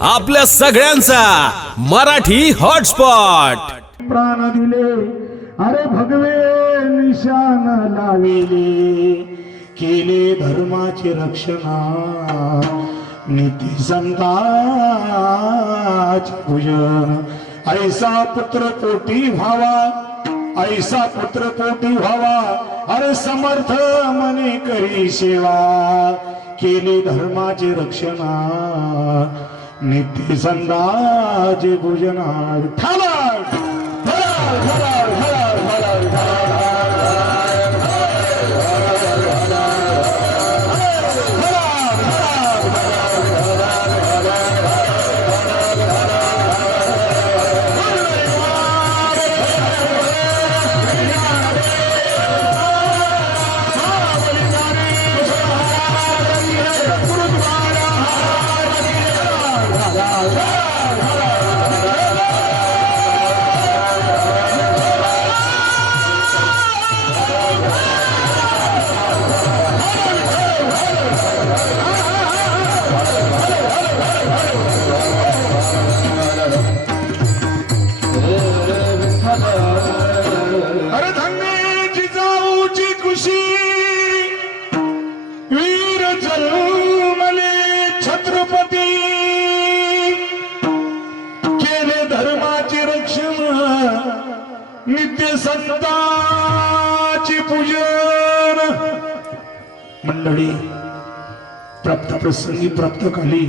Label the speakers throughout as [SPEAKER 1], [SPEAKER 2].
[SPEAKER 1] आपल्या सगळ्यांचा मराठी हॉटस्पॉट.
[SPEAKER 2] प्राण दिले. अरे भगवे निशान लाविले. केले धर्माचे रक्षणा. नीती संताच पूजन. ऐसा पुत्र कोटी व्हावा. ऐसा पुत्र कोटी व्हावा. अरे समर्थ मने करी सेवा. केले धर्माचे रक्षणा. नित्य संदाचे पूजना ठाला नेतृत्वाखाली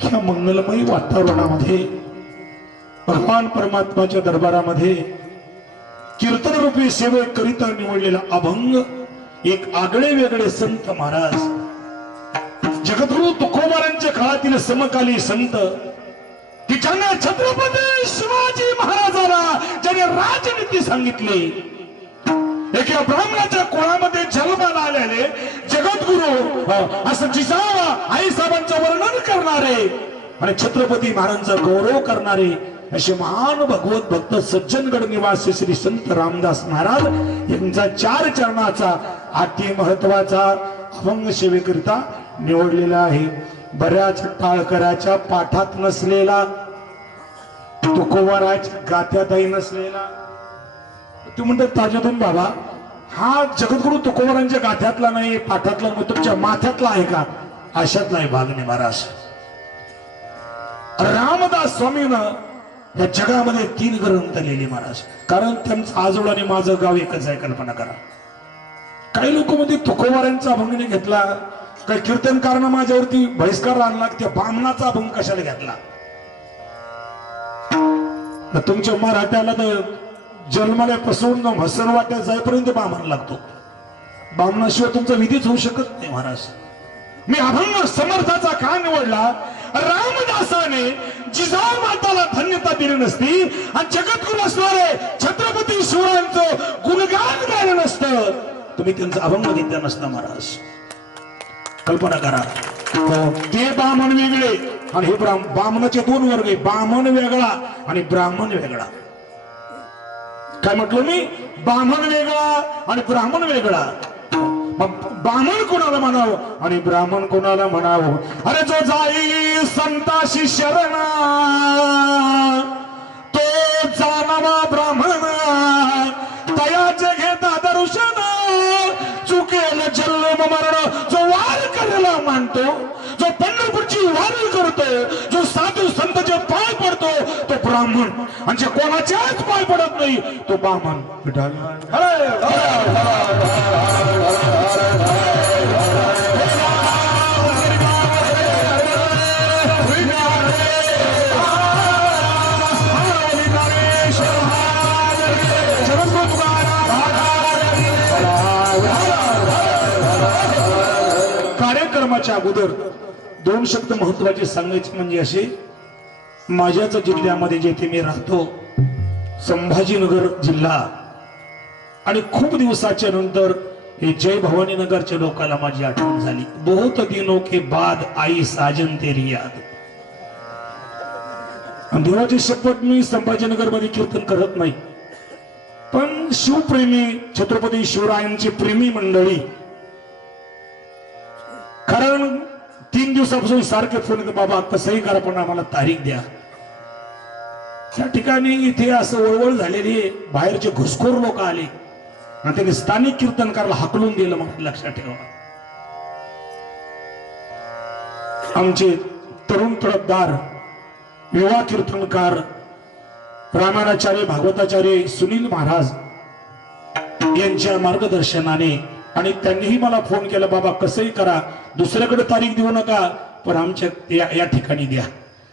[SPEAKER 2] ह्या मंगलमयी वातावरणामध्ये भगवान परमात्माच्या दरबारामध्ये कीर्तन रूपी सेवेकरिता निवडलेला अभंग एक आगळे वेगळे संत महाराज जगद्गुरु तुकोबारांच्या काळातील समकाली संत की ज्यांना छत्रपती शिवाजी महाराजाला ज्याने राजनीती सांगितली एका ब्राह्मणाच्या कुळामध्ये जन्माला आलेले जगद्गुरु हो, असं जिजावा आई साहेबांचं वर्णन करणारे आणि छत्रपती महाराजांचा गौरव करणारे असे महान भगवत भक्त सज्जनगड निवासी श्री संत रामदास महाराज यांचा चार चरणाचा अति महत्त्वाचा अभंग सेवेकरिता निवडलेला आहे. बऱ्याच टाळकराच्या पाठात नसलेला तुकोबाराच्या गात्यातही नसलेला तू म्हणतात ताजातून बाबा हा जगद्गुरु तुकोबारांच्या गाथ्यातला नाही पाठातला नाही तुमच्या माथ्यातला आहे का? अशातला आहे भागने महाराज. रामदास स्वामीनं या जगामध्ये तीन ग्रंथ लिहिले महाराज. कारण त्यांचं आजोड आणि माझं गाव एकच आहे कल्पना करा. काही लोक मध्ये तुकोबारांचा अभंगने घेतला काही कीर्तनकारानं माझ्यावरती बहिष्कार आणला त्या बामणाचा अभंग कशाला घेतला? तर तुमच्या मराठ्याला तर जन्मल्यापासून म्हसर वाट्यात जाईपर्यंत बामण लागतो. बामणाशिवाय तुमचा विधीच होऊ शकत नाही महाराज. मी अभंग समर्थाचा का निवडला? रामदासाने जिजाऊ माताला धन्यता दिली नसती आणि जगद्गुरु असणारे छत्रपती शिवरायांचं गुणगान गायलं नसतं. तुम्ही त्यांचा अभंग घेतला नसता महाराज. कल्पना करा. ते ब्राह्मण वेगळे आणि हे ब्राह्म ब्राह्मणाचे दोन वर्ग आहे. ब्राह्मण वेगळा आणि ब्राह्मण वेगळा. काय म्हटलं मी? ब्राह्मण वेगळा आणि ब्राह्मण वेगळा. ब्राह्मण कोणाला म्हणावं? आणि ब्राह्मण कोणाला म्हणावं? अरे जो जाई संताशी शरण तो जाणावा ब्राह्मण. तयाचे घेता दर्शन चुकेल जन्म मरण. जो वार करायला मानतो जो पंढरपूरची वारी करतो जो साधू संतचे पाय पडतो तो ब्राह्मण आणि जे कोणाच्याच पाय पडत नाही तो ब्राह्मण अरे, कार्यक्रमाच्या अगोदर दोन शब्द महत्त्वाचे सांगायचे म्हणजे असे माझ्याच जिल्ह्यामध्ये जेथे मी राहतो संभाजीनगर जिल्हा. आणि खूप दिवसाच्या नंतर हे जय भवानी नगरच्या लोकाला माझी आठवण झाली. बहुत दिनो के बाद आई साजन तेरी याद. आणि देवाची शपथ मी संभाजीनगरमध्ये कीर्तन करत नाही. पण शिवप्रेमी छत्रपती शिवरायांची प्रेमी मंडळी दिवसापासून सारखे फोन येतो बाबा सही करा पण आम्हाला तारीख द्या. त्या ठिकाणी इथे असं वळवळ झालेली बाहेरचे घुसखोर लोक आले. आणि त्यांनी स्थानिक कीर्तनकारला हाकलून दिलं मग लक्षात ठेवा. आमचे तरुण तडफदार विवाह कीर्तनकार रामानाचार्य भागवताचार्य सुनील महाराज यांच्या मार्गदर्शनाने आणि त्यांनीही मला फोन केला बाबा कसंही करा दुसऱ्याकडे तारीख देऊ नका पण आमच्या या, या ठिकाणी द्या.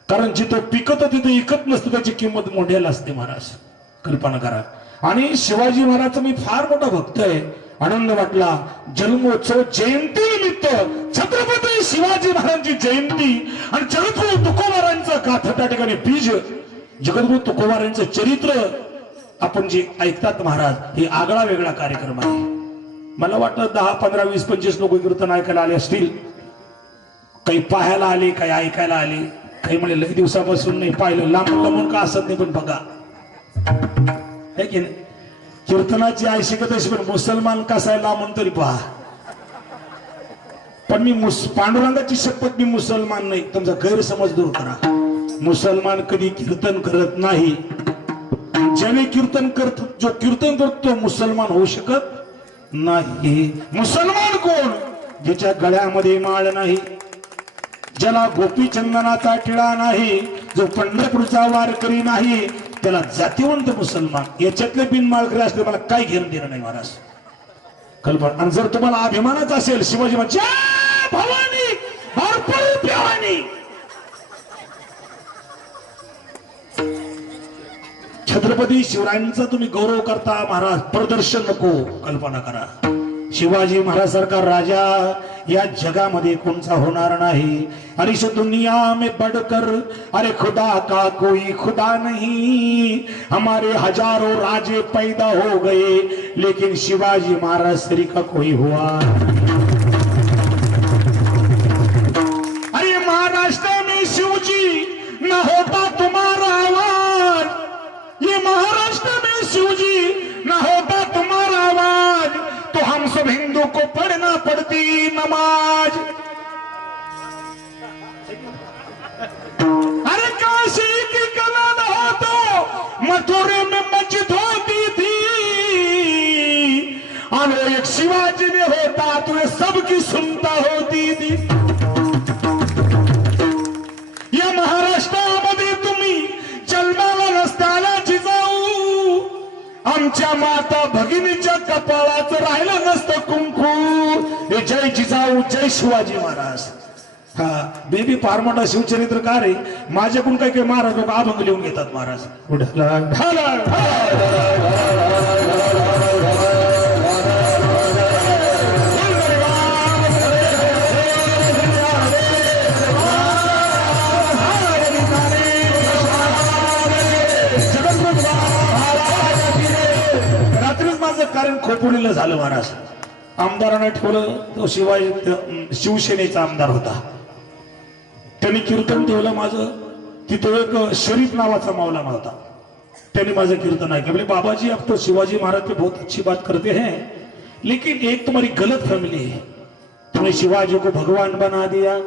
[SPEAKER 2] कारण जिथं पिकत तिथं इकत नसतं त्याची किंमत मोठ्याला असते महाराज. कल्पना करा. आणि शिवाजी महाराजचा मी फार मोठा भक्त आहे. आनंद वाटला. जन्मोत्सव जयंती निमित्त छत्रपती शिवाजी महाराजांची जयंती आणि जगद्गुरु तुकोबारांचं गाथा त्या ठिकाणी बीज. जगद्गुरु तुकोबारांचं चरित्र आपण जे ऐकतात महाराज हे आगळा वेगळा कार्यक्रम आहे. मला वाटतं दहा पंधरा वीस पंचवीस लोक कीर्तन ऐकायला आले असतील. काही पाहायला आले काही ऐकायला आले. काही म्हणे लई दिवसापासून नाही पाहिलं. लांब लांबून का असत नाही पण बघा. हे की नाही? कीर्तनाची आई शिकत अशी पण मुसलमान कसा आहे लांबून तरी पहा. पण मी मुस पांडुरंगाची शपथ मी मुसलमान नाही. तुमचा गैरसमज दूर करा. मुसलमान कधी कीर्तन करत नाही. ज्याने कीर्तन करत जो कीर्तन करतो तो मुसलमान होऊ शकत नाही. मुसलमान कोण? ज्याच्या गळ्यामध्ये माळ नाही. ज्याला गोपीचंदनाचा टिळा नाही जो पंढरपूरचा वारकरी नाही त्याला जातीवंत मुसलमान. याच्यातले बिनमाळकरी असले मला काय घेणं देणं नाही महाराज. कल्पना आणि जर तुम्हाला अभिमानच असेल शिवाजी महाराज, छत्रपती शिवरायांचा तुम्ही गौरव करता महाराज प्रदर्शन नको कल्पना करा. शिवाजी महाराज सरकार राजा या जगामध्ये कोणचा होणार नाही. अरे इस दुनिया में बढ़कर अरे खुदा का कोई खुदा नहीं. हमारे हजारों राजे पैदा हो गए लेकिन शिवाजी महाराज श्री का कोई हुआ पढ़ी नमाज. अरे काशी की कला न हो तो मथुरे में मस्जिद होती थी. और एक शिवाजी में होता तो ये सबकी सुनता होती थी. या महाराष्ट्रामध्ये तुम्ही जन्माला नसताना जिजाऊ. आमच्या माता भगिनीच्या कपाळाचं राहिलं नसतं कुंकू. हे जय जिजाऊ जय शिवाजी महाराज. हा बेबी फार मोठा शिवचरित्रकार आहे माझ्याकडून काही काही महाराज लोक अभंग लिहून घेतात महाराज? रात्रीच माझं कारण खोपोलीला झालं महाराज. आमदारानं ठेवलं तो शिवाजी शिवसेनेचा आमदार होता. त्यांनी कीर्तन ठेवलं माझं. तिथं एक शरीफ नावाचा मावला होता त्यांनी माझं कीर्तन ऐकलं. म्हणजे बाबाजी आप तो शिवाजी महाराज पे बहुत अच्छी बात करते हैं. लेकिन एक तुम्हारी गलत फैमिली है. तुमने शिवाजी को भगवान बना दिया.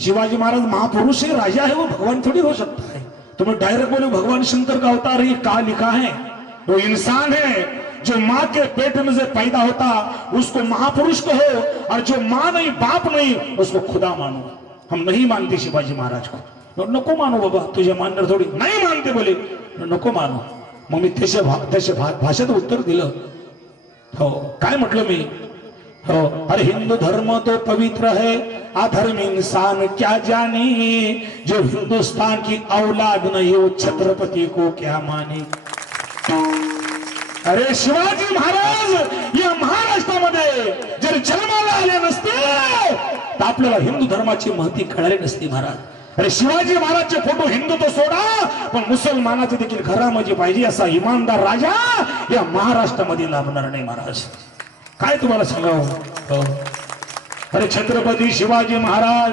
[SPEAKER 2] शिवाजी महाराज महापुरुष है राजा है वो भगवान थोड़ी हो सकता है. तुम्हें डायरेक्ट बोले भगवान शंकर का अवतार ये कहा लिखा है? वो इंसान है जो माँ के पेट में से पैदा होता, उसको महापुरुष कहो, और जो माँ नहीं, बाप नहीं, उसको खुदा मानो। हम नहीं मानते शिवाजी महाराज को। नको मानो बाबा, तुझे मानणार थोडी। नाही मानते बोले। नको मानो। मग मी भा- भाषेत उत्तर दिलं। हो, काय म्हटलं मी? हो, अरे हिंदू धर्म तो पवित्र है अधर्म इंसान क्या जाने? जो हिंदुस्तान की औलाद नहीं हो छत्रपति को क्या माने? अरे शिवाजी महाराज या महाराष्ट्रामध्ये जर जन्माला आले नसते तर आपल्याला हिंदू धर्माची महती कळाली नसती महाराज. अरे शिवाजी महाराजचे फोटो हिंदू तो सोडा पण मुसलमानाचे देखील घरामध्ये पाहिजे असा इमानदार राजा या महाराष्ट्रामध्ये लाभणार नाही महाराज. काय तुम्हाला सांगावं? हो. अरे छत्रपती शिवाजी महाराज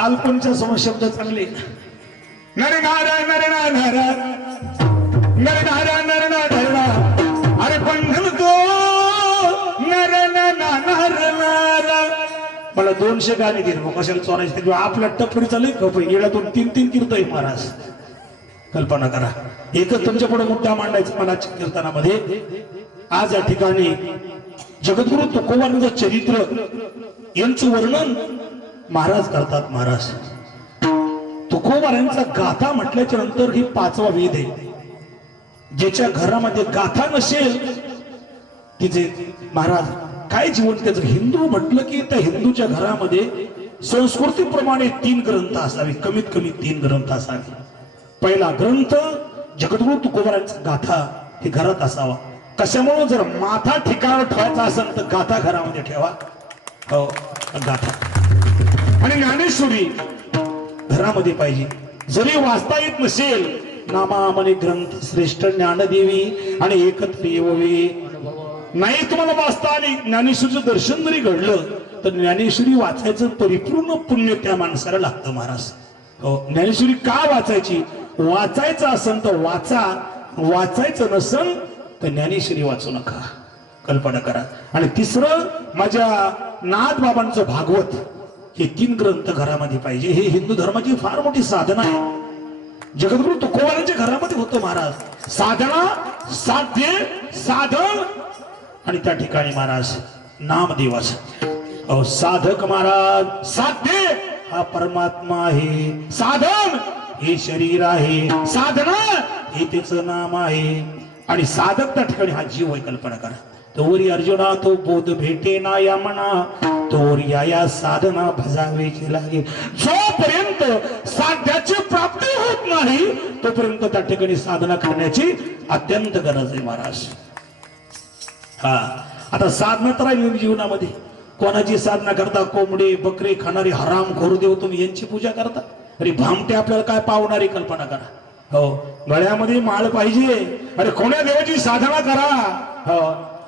[SPEAKER 2] चालकुंच्या समोर शब्द चांगले नरनारा नरे नारा नरे ना धरणा अरे पंधन तो नरना. नारा मला दोनशे गाणी दिले मग कशाला चोरायचे? किंवा आपल्या टपरी चालेल खपरी गेल्या दोन तीन तीन कीर्त आहे महाराज. कल्पना करा. एकच तुमच्यापुढे मुद्दा मांडायचा मला कीर्तनामध्ये. आज या ठिकाणी जगद्गुरु तुकोबांचं चरित्र यांचं वर्णन महाराज करतात महाराज. तुकोबारांचा गाथा म्हटल्याच्या नंतर ही पाचवा वेद आहे. ज्याच्या घरामध्ये गाथा नसेल तिचे महाराज काय जीवन त्याचं? हिंदू म्हटलं की त्या हिंदूच्या घरामध्ये संस्कृतीप्रमाणे तीन ग्रंथ असावे कमीत कमी तीन ग्रंथ असावे. पहिला ग्रंथ जगद्गुरु तुकोबारांचा गाथा हे घरात असावा. कशामुळे जर माथा ठिकाण ठेवायचा असेल तर गाथा घरामध्ये ठेवा. हो गाथा. आणि ज्ञानेश्वरी घरामध्ये पाहिजे. जरी वाचता येत नसेल नामामने ग्रंथ श्रेष्ठ ज्ञानदेवी आणि एकत्र येववे नाही तुम्हाला वाचता आणि ज्ञानेश्वरीचं दर्शन जरी घडलं तर ज्ञानेश्वरी वाचायचं परिपूर्ण पुण्य त्या माणसाला लागतं महाराज. हो ज्ञानेश्वरी का वाचायची? वाचायचं असन तर वाचा वाचायचं नसन तर ज्ञानेश्वरी वाचू नका. कल्पना करा. आणि तिसरं माझ्या नाथ बाबांचं भागवत. हे तीन ग्रंथ घरामध्ये पाहिजे. हे हिंदू धर्माची फार मोठी साधना आहे. जगद्गुरु तुकोबारांच्या घरामध्ये होतं महाराज. साधना साध्य साधन. आणि त्या ठिकाणी महाराज नामदेवाच अहो साधक महाराज साध्य. हा परमात्मा आहे. साधन. हे शरीर आहे. साधना. हे त्याचं नाम आहे. आणि साधक त्या ठिकाणी हा जीव आहे कल्पना करा. तो वरी अर्जुना तो बोध भेटे ना या म्हणा तोर या या साधना भजावेची लागेल. जोपर्यंत साध्याची प्राप्ती होत नाही तोपर्यंत त्या ठिकाणी साधना करण्याची अत्यंत गरज आहे महाराज. हा आता साधना तर आहे जीवनामध्ये. कोणाची साधना करता? कोंबडे बकरी खाणारी हराम खोर देव तुम्ही यांची पूजा करता? अरे भामटे आपल्याला काय पावणारी कल्पना करा. हो गळ्यामध्ये माळ पाहिजे. अरे कोण्या देवाची साधना करा. हो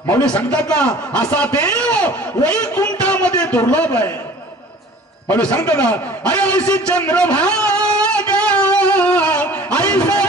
[SPEAKER 2] म्हणून सांगतात ना असा देव वैकुंठामध्ये दुर्लभ आहे. म्हणून सांगतात ना अरे ऐसी चंद्रभागा ऐसा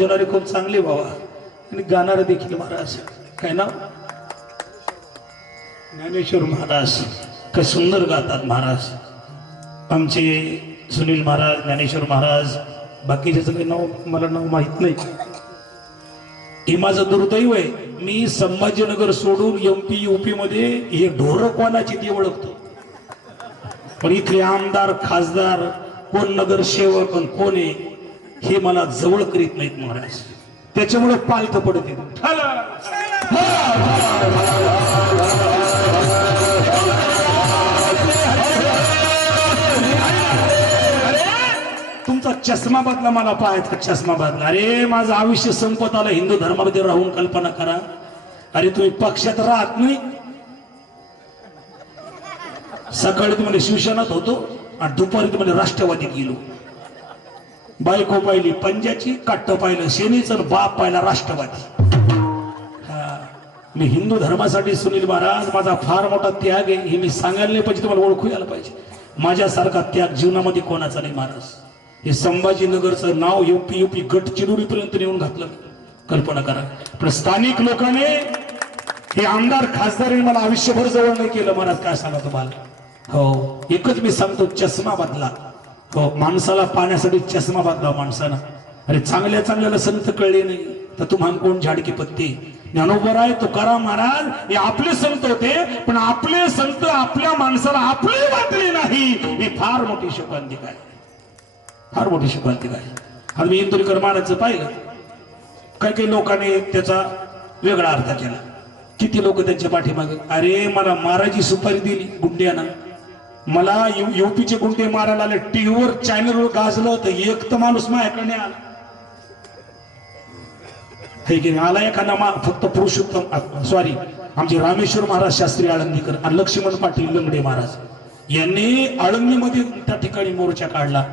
[SPEAKER 2] वाजवणारे खूप चांगले बाबा आणि गाणारे देखील महाराज. काय ना ज्ञानेश्वर महाराज. काय सुंदर गातात महाराज. आमचे सुनील महाराज ज्ञानेश्वर महाराज बाकीचे सगळे नाव मला नाव माहीत नाही. हे माझं दुर्दैव आहे. मी संभाजीनगर सोडून एमपी युपी मध्ये हे ढोरकवानाची ती ओळखतो. पण इथले आमदार खासदार कोण नगरसेवक आणि कोण आहे हे मला जवळ करीत नाहीत महाराज. त्याच्यामुळे पालथ पडते तुमचा चष्मा बदला मला पाहायचा चष्मा बदला. अरे माझं आयुष्य संपत आलं. हिंदू धर्मामध्ये राहून कल्पना करा. अरे तुम्ही पक्षात राहत नाही. सकाळी तुम्हाला शिवसेनात होतो आणि दुपारी तुम्हाला राष्ट्रवादी गेलो. बायको पाहिली पंजाची काट्ट पाहिलं सेनेचं बाप पाहिला राष्ट्रवादी. मी हिंदू धर्मासाठी सुनील महाराज माझा फार मोठा त्याग आहे हे मी सांगायला नाही पाहिजे तुम्हाला ओळखू यायला पाहिजे. माझ्यासारखा त्याग जीवनामध्ये कोणाचा नाही महाराज. हे संभाजीनगरचं नाव युपी युपी गट चिडुरीपर्यंत नेऊन घातलं कल्पना करा. पण स्थानिक लोकांनी हे आमदार खासदारांनी मला आयुष्यभर जवळ नाही केलं महाराज काय सांगा तुम्हाला? हो एकच मी सांगतो चष्मा बदला. हो माणसाला पाण्यासाठी चष्मा बांधला माणसानं. अरे चांगल्या चांगल्याला संत कळले नाही. तर तुम्हाला कोण झाडकी पत्ती. ज्ञानोबराय तुकाराम महाराज हे आपले संत होते पण आपले संत आपल्या माणसाला आपले वाटले नाही. ही फार मोठी शोकांतिक आहे फार मोठी शोकांतिक आहे आणि मी इंदुरीकर महाराजचं पाहिलं. काही काही लोकांनी त्याचा वेगळा अर्थ केला. किती लोक त्यांच्या पाठीमागे? अरे मला महाराजी सुपारी दिली गुंड्यानं. मला यु- युपीचे गुंडे मारायला आले. टीव्हीवर चॅनलवर गाजलं तर एक तर माणूस माझ्याकडे नाही आला. हे की नाही? आला एखादा फक्त पुरुषोत्तम सॉरी आमचे रामेश्वर महाराज शास्त्री आळंदीकर आणि लक्ष्मण पाटील लंगडे महाराज. यांनी आळंदीमध्ये त्या ठिकाणी मोर्चा काढला.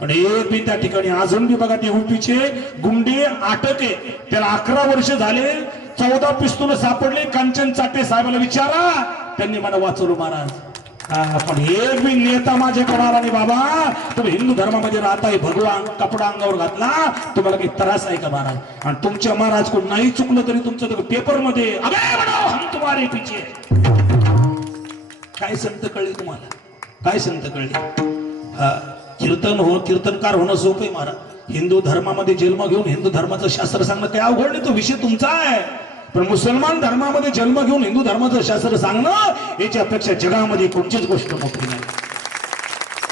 [SPEAKER 2] पण एक बी त्या ठिकाणी अजून बी बघा ते युपीचे गुंडे अटक आहे त्याला अकरा वर्ष झाले चौदा पिस्तूल सापडले कांचन चाटे साहेबाला विचारा त्यांनी मला वाचवलं महाराज. पण एक मी नेता माझे कोणाला नाही बाबा तुम्ही हिंदू धर्मामध्ये राहताय भगवा कपडा अंगावर घातला तुम्हाला काही त्रास आहे का महाराज? आणि तुमच्या महाराज कोण नाही चुकलं तरी तुमचं पेपरमध्ये हम तुम्हारे पीछे. काय संत कळले तुम्हाला? काय संत कळले? हा, कीर्तन हो कीर्तनकार होणं सोपं आहे महाराज. हिंदू धर्मामध्ये जन्म घेऊन हिंदू धर्माचं शास्त्र सांगणं काय अवघड नाही तो विषय तुमचा आहे. पण मुसलमान धर्मामध्ये जन्म घेऊन हिंदू धर्माचं शास्त्र सांगणं याच्यापेक्षा जगामध्ये कोणतीच गोष्ट मोठी नाही.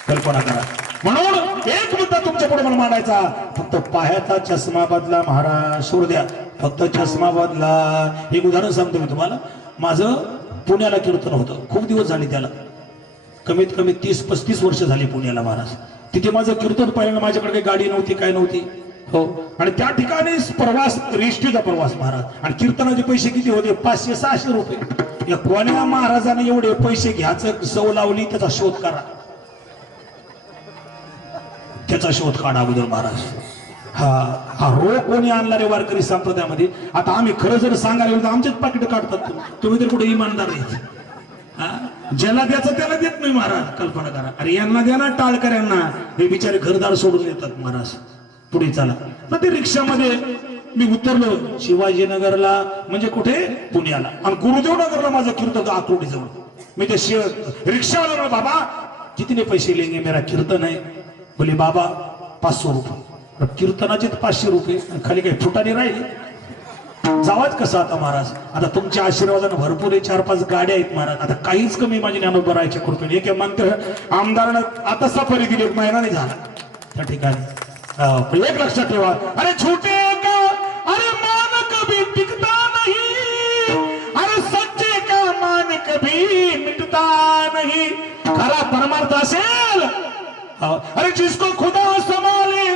[SPEAKER 2] कल्पना करा. म्हणून एक मुद्दा तुमच्यापुढे मला मांडायचा. फक्त पायाचा चष्मा बदला महाराज सोड द्या. फक्त चष्मा बदला. एक उदाहरण सांगतो मी तुम्हाला. माझं पुण्याला कीर्तन होतं. खूप दिवस झाले त्याला. कमीत कमी तीस पस्तीस वर्ष झाली पुण्याला महाराज. तिथे माझं कीर्तन पाहिलं माझ्याकडे काही गाडी नव्हती काय नव्हती. हो. आणि त्या ठिकाणी प्रवास रेष्टीचा प्रवास महाराज. आणि कीर्तनाचे पैसे किती होते? पाचशे सहाशे रुपये. या कोण्या महाराजाने एवढे पैसे घ्यायचं? सव लावली त्याचा शोध करा. त्याचा शोध काढा अगोदर महाराज. हा हा रोग कोणी आणला रे वारकरी संप्रदायामध्ये? आता आम्ही खरं जर सांगायला तर आमचेच पाकिट काढतात. तुम्ही. तर कुठे इमानदार नाही हा? ज्याला द्यायचं त्याला देत नाही महाराज. कल्पना करा. अरे यांना द्या ना टाळकऱ्यांना. हे बिचारे घरदार सोडून येतात महाराज. पुढे चाला. मग ते रिक्षामध्ये मी उतरलो. शिवाजीनगरला म्हणजे कुठे? पुण्याला. आणि गुरुदेव नगरला माझं कीर्तन आकुर्डी जवळ मी ते शिव रिक्षावाला बाबा कितीने पैसे लेंगे मेरा कीर्तन आहे बोले बाबा पाच रुपये. कीर्तनाचे पाचशे रुपये. आणि खाली काही फुटाने राहिले. जावाच कसं आता महाराज? आता तुमच्या आशीर्वादानं भरपूर आहे. चार पाच गाड्या आहेत महाराज. आता काहीच कमी माझी ज्ञान बरायच्या कृपेने. एक मंत्र आमदारानं आता सफारी दिली एक महिना नाही झाला. त्या ठिकाणी एक लक्षात ठेवा. अरे छोटे का अरे मान कभी टिकता नाही. अरे सच्चे का मान कभी मिटता नाही. खरा परमार्थ असेल. अरे जिसको खुदा संभाले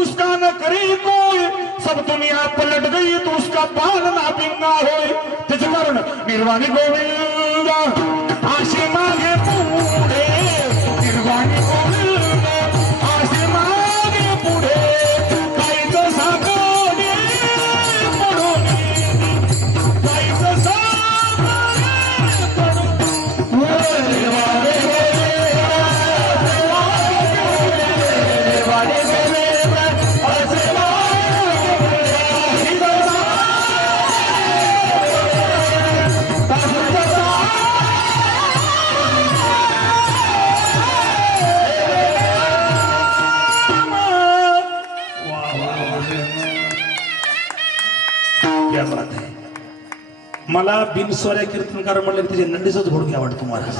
[SPEAKER 2] उसका न करे कोई. सब दुनिया पलट गई तो उसका बाल ना बिंगा होय त्याचे कारण निर्वाणी गोविंद आशे मला बिनस्वऱ्या कीर्तनकार म्हणलं की त्याचे नंडीचाच घोडके आवडतो महाराज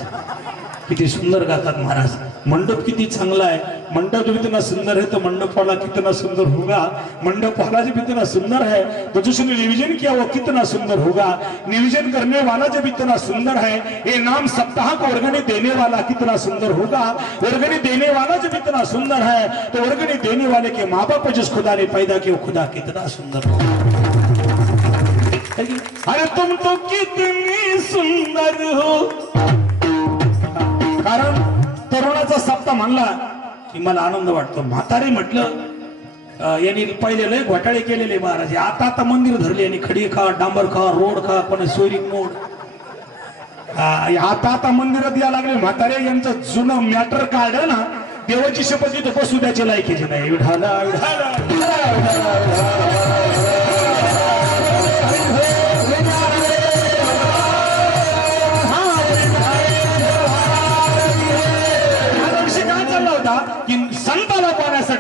[SPEAKER 2] किती सुंदर गातात महाराज. मंडप किती चांगला आहे. मंडप जब इतना सुंदर है तो मंडप वाला कितना सुंदर होगा. मंडप वाला जब इतना सुंदर है तो जिसने निवेदन किया वो कितना सुंदर होगा. निवेदन करने वाला जब इतना सुंदर है ये नाम सप्ताह को वर्गणी देने वाला कितना सुंदर होगा. वर्गणी देने वाला जब इतना सुंदर है तो वर्गणी देने वाले के माँ बाप जिस खुदा ने पैदा किया वो खुदा कितना सुंदर होगा. अरे तुम तो कितनी सुंदर हो। कारण तरुणाचा सप्ताह म्हणला की मला आनंद वाटतो. म्हातारे म्हटलं यांनी पहिले लय घोटाळे केलेले महाराज. आता आता मंदिर धरले यांनी. खडी खा डांबर खा रोड खा पण सोयरिंग मोड. आता आता मंदिरात या लागले. म्हातारे यांचं जुनं मॅटर काढलं ना देवाची शपथ इथं बसू द्याची लायकीची नाही. विढाला विढाला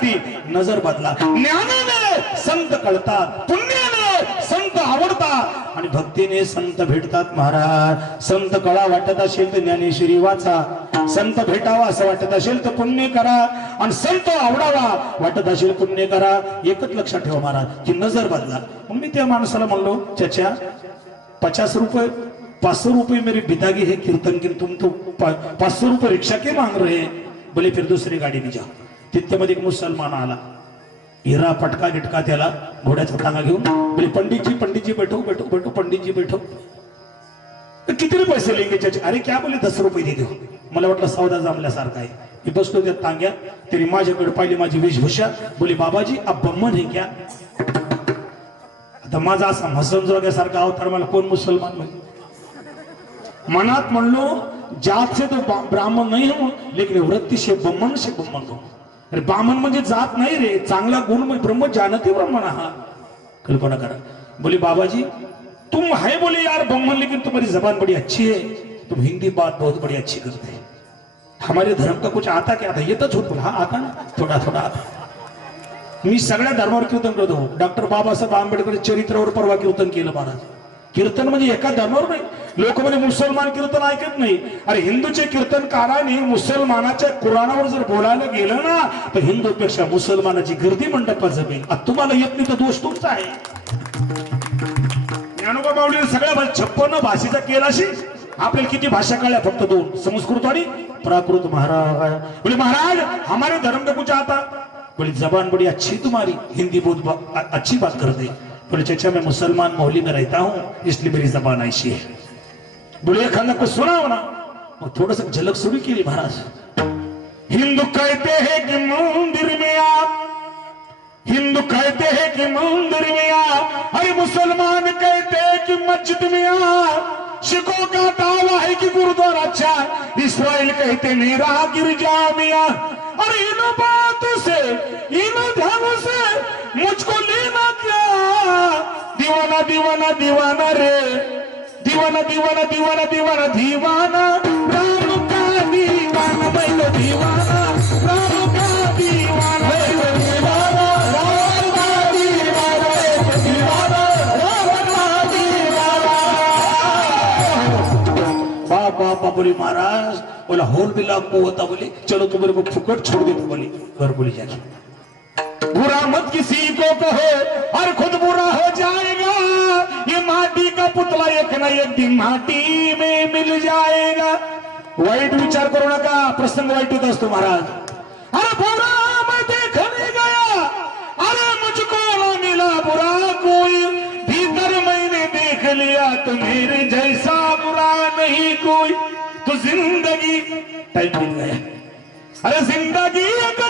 [SPEAKER 2] पाहण्यासाठी नजर बदला. ज्ञानाने संत कळतात पुण्याने संत आवडतात. आणि भक्तीने संत भेटतात महाराज. संत कळा वाटत असेल तर ज्ञानेश्वरी वाचा. संत भेटावा असं वाटत असेल तर पुण्य करा. आणि संत आवडावा वाटत असेल पुण्य करा. एकच लक्षात ठेवा महाराज की नजर बदला. मग मी त्या माणसाला म्हणलो चचा पचास रुपये पाँच सौ रुपये मेरी पिताजी है कीर्तन की तुम तो पाँच सौ रुपये रिक्शा के मांग रहे बोले फिर दुसरी गाडी में जाओ. तिथ्यामध्ये एक मुसलमान आला. हिरा पटका गिटका त्याला घोड्याचा टांगा घेऊन. म्हणजे पंडितजी पंडितजी बैठो बैठो बैठो पंडितजी बैठो. किती पैसे लेंगे चाचे अरे क्या बोले दस रुपये दे देऊ मला वाटलं सौदा जमल्यासारखा आहे. मी बसलो त्या तांग्या. तरी माझ्याकडे पाहिली माझी वेशभूषा. बोले बाबाजी अब बम्मन है क्या? आता माझा असा म्हसन जोग्यासारखा अवतार मला कोण मुसलमान म्हणजे मनात म्हणलो जात से तो ब्राह्मण नाही म्हणून लेकिन वृत्ती से बम्मन से बम्मन हो. अरे ब्राह्मण म्हणजे जात नाही रे चांगला गुण म्हणजे ब्रह्म जानते ब्रह्मण हा. कल्पना करा. बोले बाबाजी तुम है बोले यार ब्राह्मण लेकिन तुम्हारी जबान बड़ी अच्छी है. तुम हिंदी बात बहुत बड़ी अच्छी करते हैं. हमारे धर्म का कुछ आता क्या आता येतच होत हा आता ना. थोडा थोडा आता. मी सगळ्या धर्मावर कीर्तन करतो. डॉक्टर बाबासाहेब आंबेडकर चरित्रावर परवा कीर्तन केलं महाराज. कीर्तन म्हणजे एका धर्मावर नाही. लोक म्हणजे मुसलमान कीर्तन ऐकत नाही. अरे हिंदूचे कीर्तनकाराने मुसलमानाच्या कुराणावर जर बोलायला गेलं ना तर हिंदूपेक्षा मुसलमानाची गर्दी मंडपात जमेल. तुम्हाला येत नाही तर दोष तुमचा आहे. ज्ञानोबा माऊलीने सगळ्या छप्पन्न भाषेचा केलाशी. आपल्याला किती भाषा कळल्या? फक्त दोन. संस्कृत आणि प्राकृत महाराज. बोले महाराज हमारे धर्म का कुछ आता? बोले जबान बड़ी अच्छी तुम्हारी. हिंदी बहुत अच्छी बात करते. बोले, चचा, मैं मुसलमान मोहल्ले में रहता हूँ, इसलिए मेरी जबान ऐसी है। बोले खाना कुछ सुना हो ना। और थोड़ा सा झलक शुरू की महाराज, हिंदू कहते हैं कि मंदिर में आप हिंदू कहते हैं कि मंदिर में आ, अरे मुसलमान कहते हैं कि मस्जिद में आ। सिखों का दावा है कि गुरुद्वारा अच्छा। इसराइल कहते मेरा गिरजा में आ अरे इन बात से इन ध्यान से मुझको दीवाना दीवाना दीवाना रे। दीवाना दीवाना दीवाना दीवाना दीवाना। राम का दीवाना मैं तो दीवाना राम तो तो महाराज, बोला होल बिला। चलो तुम मेरे को फुकट छोड़ देते बोले। घर बोली जाके। बुरा मत किसी को कहो और खुद बुरा हो जाएगा ये माटी का पुतला ना माटी में मिल जाएगा। वाईट विचार करू नका, प्रसंग वाईट होत असतो महाराज। अरे बुरा, मैं देखने गया। अरे मुझको ना मिला बुरा कोई। भीतर मैंने देख लिया तो मेरे जैसा बुरा नहीं कोई। तो ज़िंदगी टाइम मिल गया अरे ज़िंदगी एक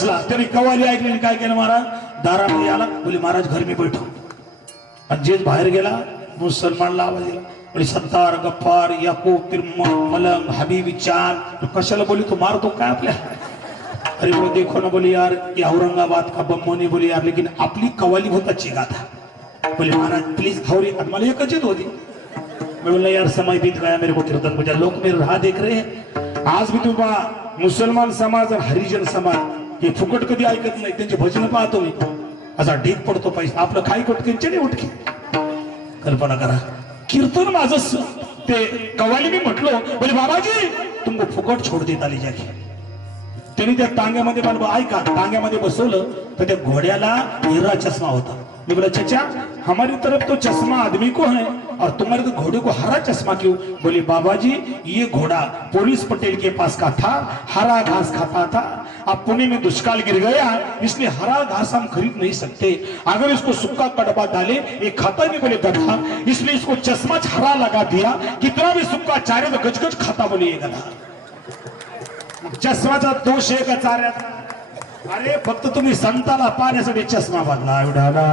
[SPEAKER 2] बसला. त्याने कवाली ऐकली आणि काय केलं महाराज? दारामध्ये आला. बोले महाराज घर मी बैठो आणि जेच बाहेर गेला मुसलमानला आवाज दिला म्हणजे सत्तार गफ्फार याकूब तिरम मलंग हबीबी चांद. कशाला बोली तो मारतो काय आपल्या? अरे वो देखो ना बोले यार ये औरंगाबाद का बम्मो बोले यार लेकिन आपली कवाली बहुत अच्छी गाता बोले महाराज प्लीज घावरी आणि मला एकच येत होती. मैं बोला यार समय बीत गया मेरे को कीर्तन बजा. लोग मेरे राह देख रहे हैं. आज भी तुम्हारा मुसलमान समाज और हरिजन समाज हे फुकट कधी ऐकत नाही त्यांचे भजन पाहतो मी. असा ढीक पडतो पाहिजे आपलं खाई कोटकेंचे नाही उठके. कल्पना करा कीर्तन माझं ते कवाली मी म्हटलो म्हणजे बाबाजी तुमको फुकट छोड देत आली जागी. त्यांनी त्या टांग्यामध्ये मला ऐका टांग्यामध्ये बसवलं तर त्या घोड्याला हिरा चष्मा होता. मी बोला चचा हमारी तरफ तो चष्मा आदमी को है. और तुम्हारे तो घोड़े को हरा चश्मा क्यों? बोले बाबा जी ये घोड़ा पुलिस पटेल के पास का था, हरा घास खाता था। अब पुणे में दुष्काल गिर गया, इसलिए हरा घास हम खरीद नहीं सकते। अगर इसको सुक्का कड़बा डाले ये खाता नहीं बोले, गधा। इसलिए इसको चश्मा हरा लगा दिया, कितना भी सुक्का चारे तो गजगज खाता बोले ये गधा। चष्माचा दोष आहे का चाऱ्याचा अरे फक्त तुम्ही संताला पाहण्यासाठी चष्मा बांधला उडाला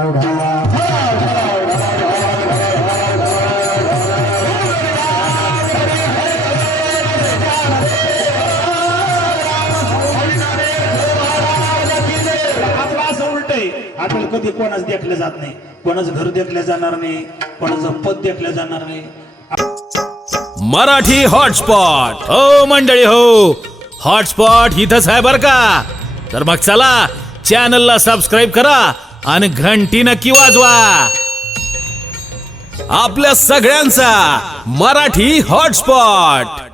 [SPEAKER 2] आहे कधी कोणाच देखलं जात नाही. कोणाचं घर देखलं जाणार नाही. कोणाचं पद देखलं जाणार नाही.
[SPEAKER 1] मराठी हॉटस्पॉट. हो मंडळी हो. हॉटस्पॉट इथंच आहे बर का? तर मग चला चॅनलला सबस्क्राईब करा आणि घंटी नक्की वाजवा. आपल्या सगळ्यांचा मराठी हॉटस्पॉट.